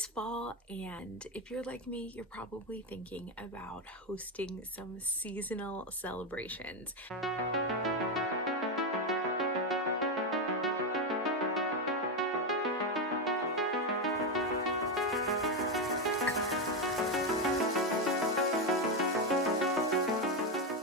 is fall, and if you're like me, you're probably thinking about hosting some seasonal celebrations.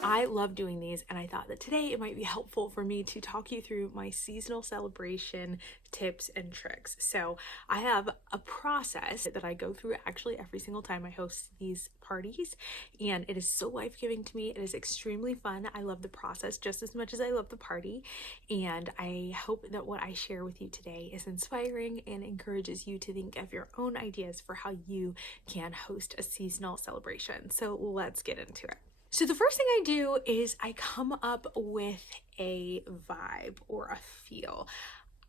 I love doing these, and I thought that today it might be helpful for me to talk you through my seasonal celebration tips and tricks. So, I have a process that I go through actually every single time I host these parties, and it is so life giving to me. It is extremely fun. I love the process just as much as I love the party, and I hope that what I share with you today is inspiring and encourages you to think of your own ideas for how you can host a seasonal celebration. So, let's get into it. So the first thing I do is I come up with a vibe or a feel.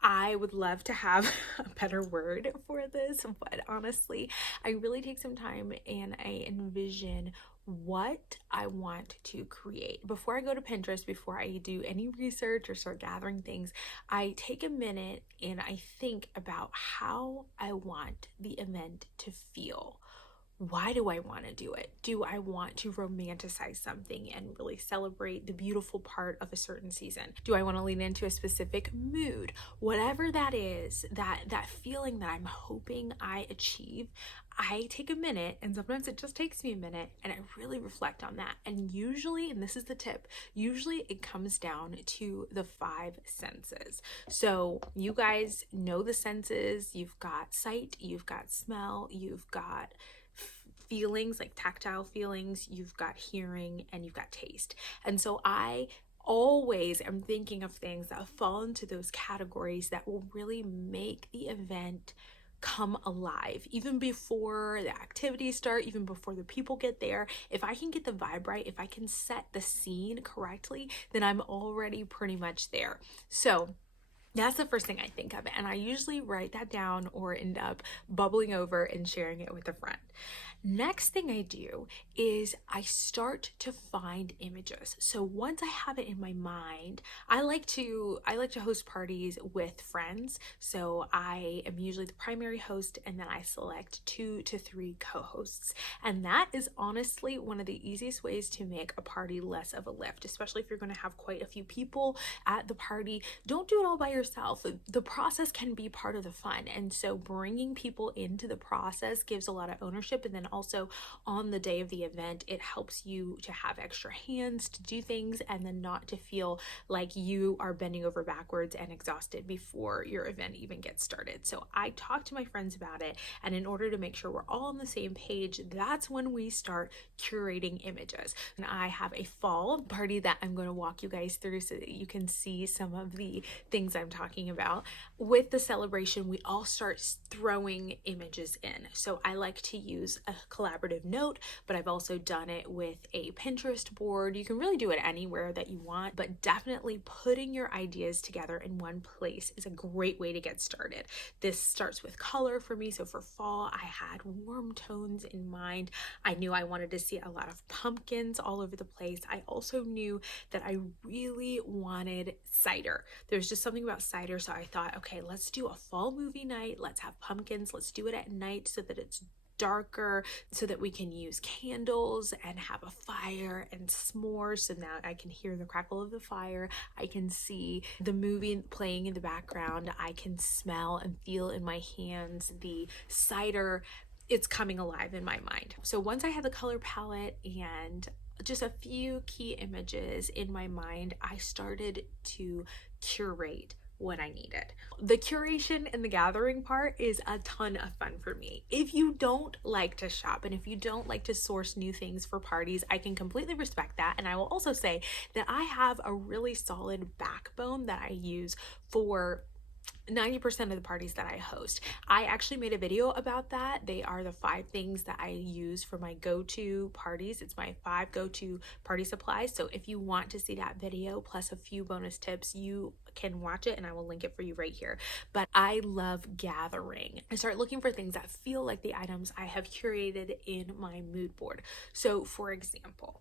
I would love to have a better word for this, but honestly, I really take some time and I envision what I want to create. Before I go to Pinterest, before I do any research or start gathering things, I take a minute and I think about how I want the event to feel. Why do I want to do it? Do I want to romanticize something and really celebrate the beautiful part of a certain season? Do I want to lean into a specific mood? Whatever that is, that feeling that I'm hoping I achieve, I take a minute, and sometimes it just takes me a minute, and I really reflect on that. And usually, and this is the tip, usually it comes down to the five senses. So you guys know the senses. You've got sight, you've got smell, you've got feelings like tactile feelings, you've got hearing, and you've got taste. And so I always am thinking of things that fall into those categories that will really make the event come alive even before the activities start, even before the people get there. If I can get the vibe right, if I can set the scene correctly, then I'm already pretty much there. So that's the first thing I think of, and I usually write that down or end up bubbling over and sharing it with a friend. Next thing I do is I start to find images. So once I have it in my mind, I like to host parties with friends. So I am usually the primary host, and then I select 2 to 3 co-hosts. And that is honestly one of the easiest ways to make a party less of a lift, especially if you're going to have quite a few people at the party. Don't do it all by yourself. The process can be part of the fun. And so bringing people into the process gives a lot of ownership, and then also on the day of the event, it helps you to have extra hands to do things and then not to feel like you are bending over backwards and exhausted before your event even gets started. So I talk to my friends about it, and in order to make sure we're all on the same page, that's when we start curating images. And I have a fall party that I'm going to walk you guys through so that you can see some of the things I'm talking about. With the celebration, we all start throwing images in. So I like to use a collaborative note, but I've also done it with a Pinterest board. You can really do it anywhere that you want, but definitely putting your ideas together in one place is a great way to get started. This starts with color for me. So for fall, I had warm tones in mind. I knew I wanted to see a lot of pumpkins all over the place. I also knew that I really wanted cider. There's just something about cider. So I thought, okay, let's do a fall movie night. Let's have pumpkins. Let's do it at night so that it's darker, so that we can use candles and have a fire and s'mores. So now I can hear the crackle of the fire. I can see the movie playing in the background. I can smell and feel in my hands the cider. It's coming alive in my mind. So once I had the color palette and just a few key images in my mind, I started to curate what I needed. The curation and the gathering part is a ton of fun for me. If you don't like to shop and if you don't like to source new things for parties, I can completely respect that. And I will also say that I have a really solid backbone that I use for 90% of the parties that I host. I actually made a video about that. They are the 5 things that I use for my go-to parties. It's my 5 go-to party supplies. So if you want to see that video plus a few bonus tips, you can watch it and I will link it for you right here. But I love gathering. I start looking for things that feel like the items I have curated in my mood board. So for example,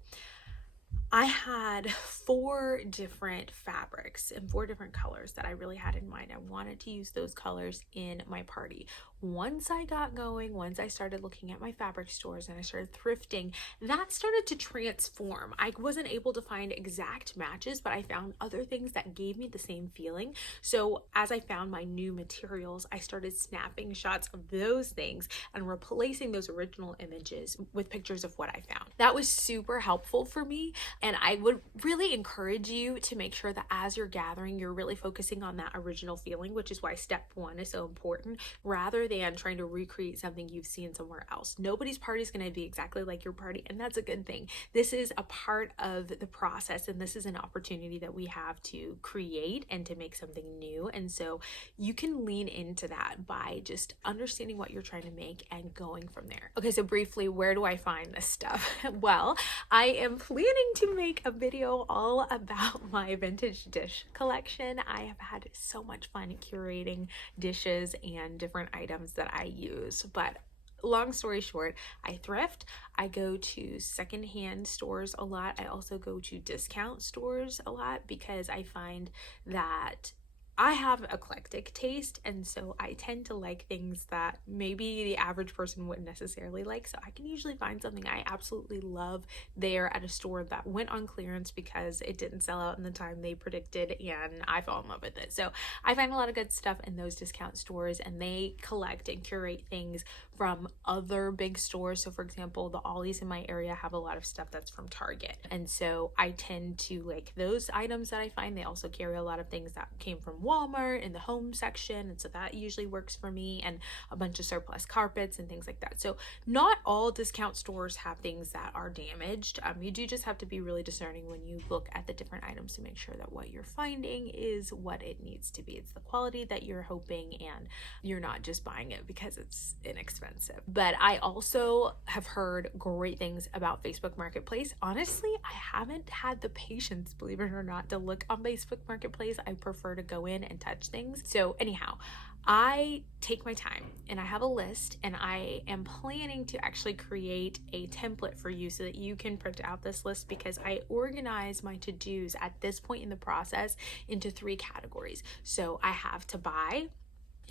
I had 4 different fabrics and 4 different colors that I really had in mind. I wanted to use those colors in my party. Once I got going, once I started looking at my fabric stores and I started thrifting, that started to transform. I wasn't able to find exact matches, but I found other things that gave me the same feeling. So as I found my new materials, I started snapping shots of those things and replacing those original images with pictures of what I found. That was super helpful for me. And I would really encourage you to make sure that as you're gathering, you're really focusing on that original feeling, which is why step 1 is so important, rather than trying to recreate something you've seen somewhere else. Nobody's party is going to be exactly like your party, and that's a good thing. This is a part of the process, and this is an opportunity that we have to create and to make something new. And so you can lean into that by just understanding what you're trying to make and going from there. Okay, so briefly, where do I find this stuff? Well, I am planning to make a video all about my vintage dish collection. I have had so much fun curating dishes and different items that I use, but long story short, I thrift. I go to secondhand stores a lot. I also go to discount stores a lot because I find that I have eclectic taste, and so I tend to like things that maybe the average person wouldn't necessarily like. So I can usually find something I absolutely love there at a store that went on clearance because it didn't sell out in the time they predicted, and I fell in love with it. So I find a lot of good stuff in those discount stores, and they collect and curate things from other big stores. So for example, the Ollie's in my area have a lot of stuff that's from Target, and so I tend to like those items that I find. They also carry a lot of things that came from Walmart in the home section, and so that usually works for me, and a bunch of surplus carpets and things like that. So not all discount stores have things that are damaged. You do just have to be really discerning when you look at the different items to make sure that what you're finding is what it needs to be. It's the quality that you're hoping, and you're not just buying it because it's inexpensive. But I also have heard great things about Facebook Marketplace. Honestly, I haven't had the patience, believe it or not, to look on Facebook Marketplace. I prefer to go in and touch things. So anyhow, I take my time and I have a list, and I am planning to actually create a template for you so that you can print out this list, because I organize my to-dos at this point in the process into 3 categories. So I have to buy,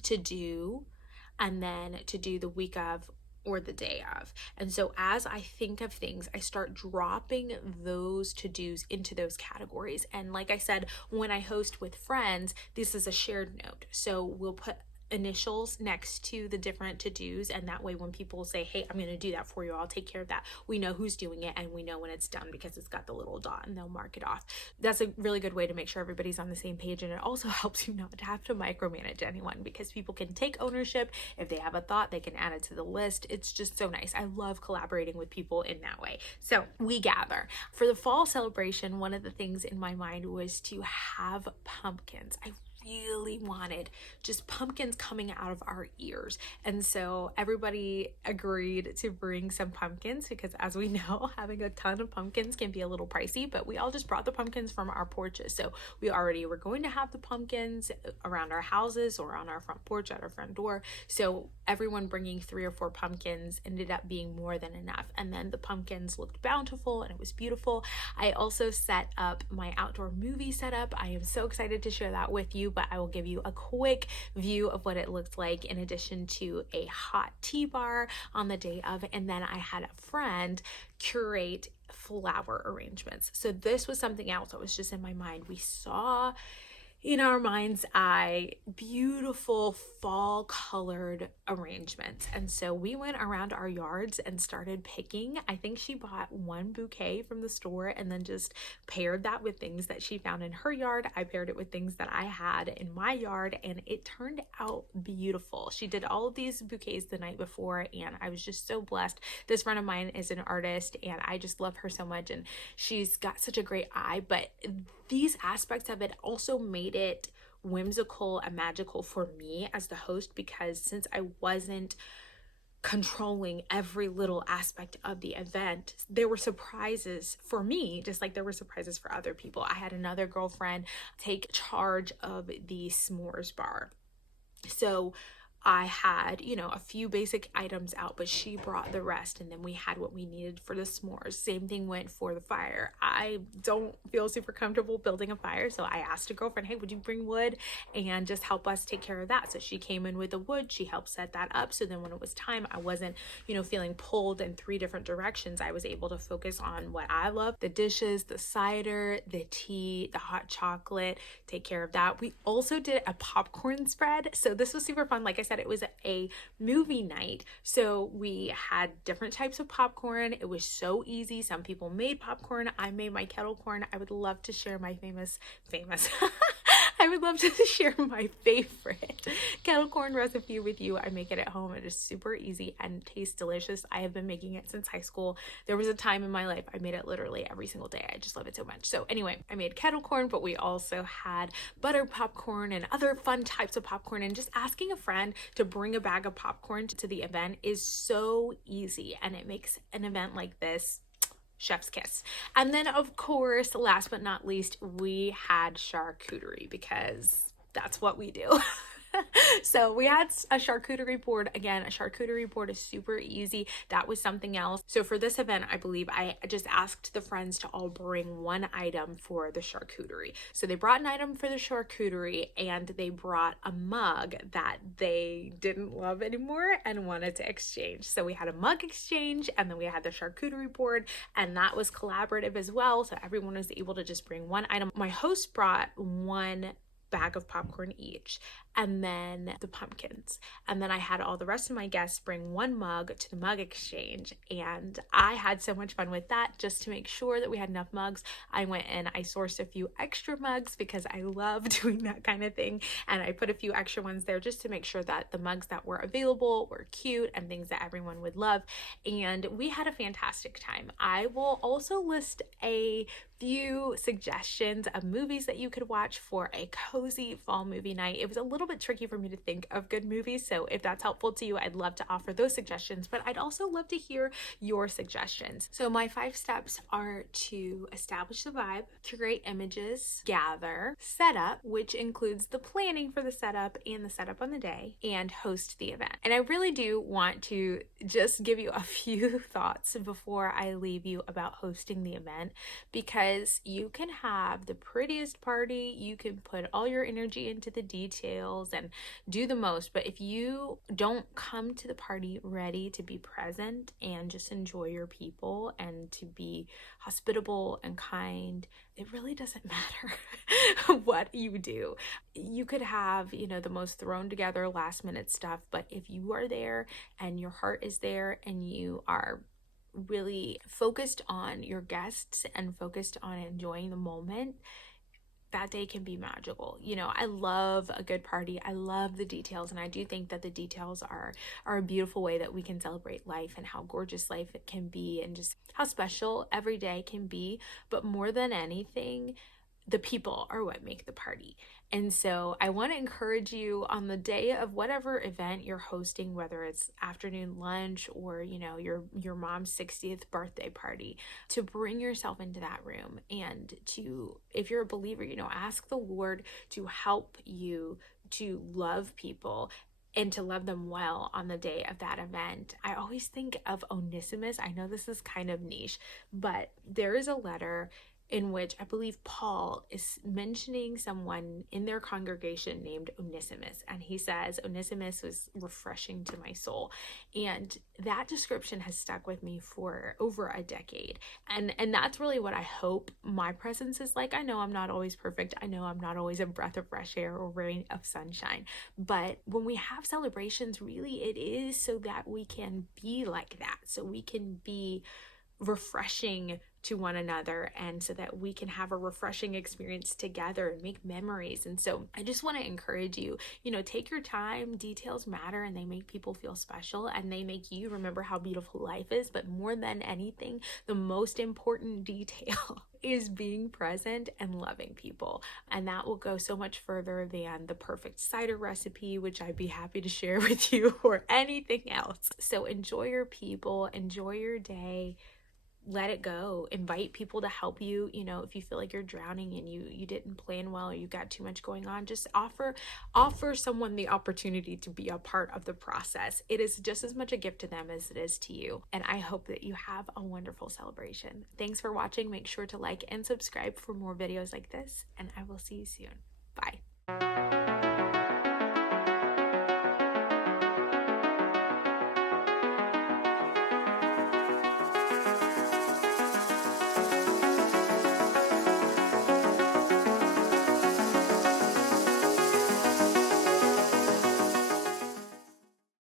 to do, and then to do the week of or the day of. And so as I think of things, I start dropping those to-dos into those categories. And like I said, when I host with friends, this is a shared note. So we'll put initials next to the different to-dos, and that way when people say, hey, I'm going to do that for you, I'll take care of that, we know who's doing it and we know when it's done because it's got the little dot, and they'll mark it off. That's a really good way to make sure everybody's on the same page, and it also helps you not to have to micromanage anyone, because people can take ownership. If they have a thought, they can add it to the list. It's just so nice. I love collaborating with people in that way. So we gather for the fall celebration. One of the things in my mind was to have pumpkins. I really wanted just pumpkins coming out of our ears, and so everybody agreed to bring some pumpkins, because as we know, having a ton of pumpkins can be a little pricey, but we all just brought the pumpkins from our porches. So we already were going to have the pumpkins around our houses or on our front porch at our front door, so everyone bringing 3 or 4 pumpkins ended up being more than enough. And then the pumpkins looked bountiful and it was beautiful. I also set up my outdoor movie setup. I am so excited to share that with you, but I will give you a quick view of what it looks like, in addition to a hot tea bar on the day of. And then I had a friend curate flower arrangements. So this was something else that was just in my mind. We saw in our mind's eye beautiful fall colored arrangements, and so we went around our yards and started picking. I think she bought 1 bouquet from the store and then just paired that with things that she found in her yard. I paired it with things that I had in my yard, and it turned out beautiful. She did all of these bouquets the night before, and I was just so blessed. This friend of mine is an artist, and I just love her so much, and she's got such a great eye. But these aspects of it also made it whimsical and magical for me as the host, because since I wasn't controlling every little aspect of the event, there were surprises for me, just like there were surprises for other people. I had another girlfriend take charge of the s'mores bar. So I had, you know, a few basic items out, but she brought the rest, and then we had what we needed for the s'mores. Same thing went for the fire. I don't feel super comfortable building a fire, so I asked a girlfriend, hey, would you bring wood and just help us take care of that? So she came in with the wood, she helped set that up, so then when it was time, I wasn't, you know, feeling pulled in 3 different directions. I was able to focus on what I love, the dishes, the cider, the tea, the hot chocolate, take care of that. We also did a popcorn spread, so this was super fun. Like I said, it was a movie night, so we had different types of popcorn. It was so easy. Some people made popcorn. I made my kettle corn. I would love to share my famous I would love to share my favorite kettle corn recipe with you. I make it at home. It is super easy and tastes delicious. I have been making it since high school. There was a time in my life I made it literally every single day. I just love it so much. So anyway, I made kettle corn, but we also had butter popcorn and other fun types of popcorn. And just asking a friend to bring a bag of popcorn to the event is so easy, and it makes an event like this chef's kiss. And then, of course, last but not least, we had charcuterie, because that's what we do. So we had a charcuterie board. Again, a charcuterie board is super easy. That was something else. So for this event, I believe I just asked the friends to all bring one item for the charcuterie. So they brought an item for the charcuterie, and they brought a mug that they didn't love anymore and wanted to exchange. So we had a mug exchange, and then we had the charcuterie board, and that was collaborative as well. So everyone was able to just bring one item. My host brought one bag of popcorn each, and then the pumpkins, and then I had all the rest of my guests bring one mug to the mug exchange, and I had so much fun with that. Just to make sure that we had enough mugs, I went and I sourced a few extra mugs because I love doing that kind of thing, and I put a few extra ones there just to make sure that the mugs that were available were cute and things that everyone would love. And we had a fantastic time. I will also list a few suggestions of movies that you could watch for a cozy fall movie night. It was a little bit tricky for me to think of good movies, so if that's helpful to you, I'd love to offer those suggestions, but I'd also love to hear your suggestions. So my 5 steps are to establish the vibe, curate images, gather, set up, which includes the planning for the setup and the setup on the day, and host the event. And I really do want to just give you a few thoughts before I leave you about hosting the event, because you can have the prettiest party, you can put all your energy into the details and do the most, but if you don't come to the party ready to be present and just enjoy your people and to be hospitable and kind, it really doesn't matter what you do. You could have, you know, the most thrown together last minute stuff, but if you are there and your heart is there and you are really focused on your guests and focused on enjoying the moment, that day can be magical. You know, I love a good party. I love the details, and I do think that the details are a beautiful way that we can celebrate life and how gorgeous life it can be and just how special every day can be. But more than anything, the people are what make the party. And so I want to encourage you on the day of whatever event you're hosting, whether it's afternoon lunch or, you know, your mom's 60th birthday party, to bring yourself into that room and to, if you're a believer, you know, ask the Lord to help you to love people and to love them well on the day of that event. I always think of Onesimus. I know this is kind of niche, but there is a letter in which I believe Paul is mentioning someone in their congregation named Onesimus. And he says, Onesimus was refreshing to my soul. And that description has stuck with me for over a decade. And that's really what I hope my presence is like. I know I'm not always perfect. I know I'm not always a breath of fresh air or rain of sunshine. But when we have celebrations, really it is so that we can be like that. So we can be refreshing to one another, and so that we can have a refreshing experience together and make memories. And so I just want to encourage you, you know, take your time. Details matter, and they make people feel special, and they make you remember how beautiful life is. But more than anything, the most important detail is being present and loving people. And that will go so much further than the perfect cider recipe, which I'd be happy to share with you, or anything else. So enjoy your people, enjoy your day, let it go. Invite people to help you. You know, if you feel like you're drowning and you didn't plan well, or you got too much going on, just offer someone the opportunity to be a part of the process. It is just as much a gift to them as it is to you. And I hope that you have a wonderful celebration. Thanks for watching. Make sure to like and subscribe for more videos like this, and I will see you soon. Bye.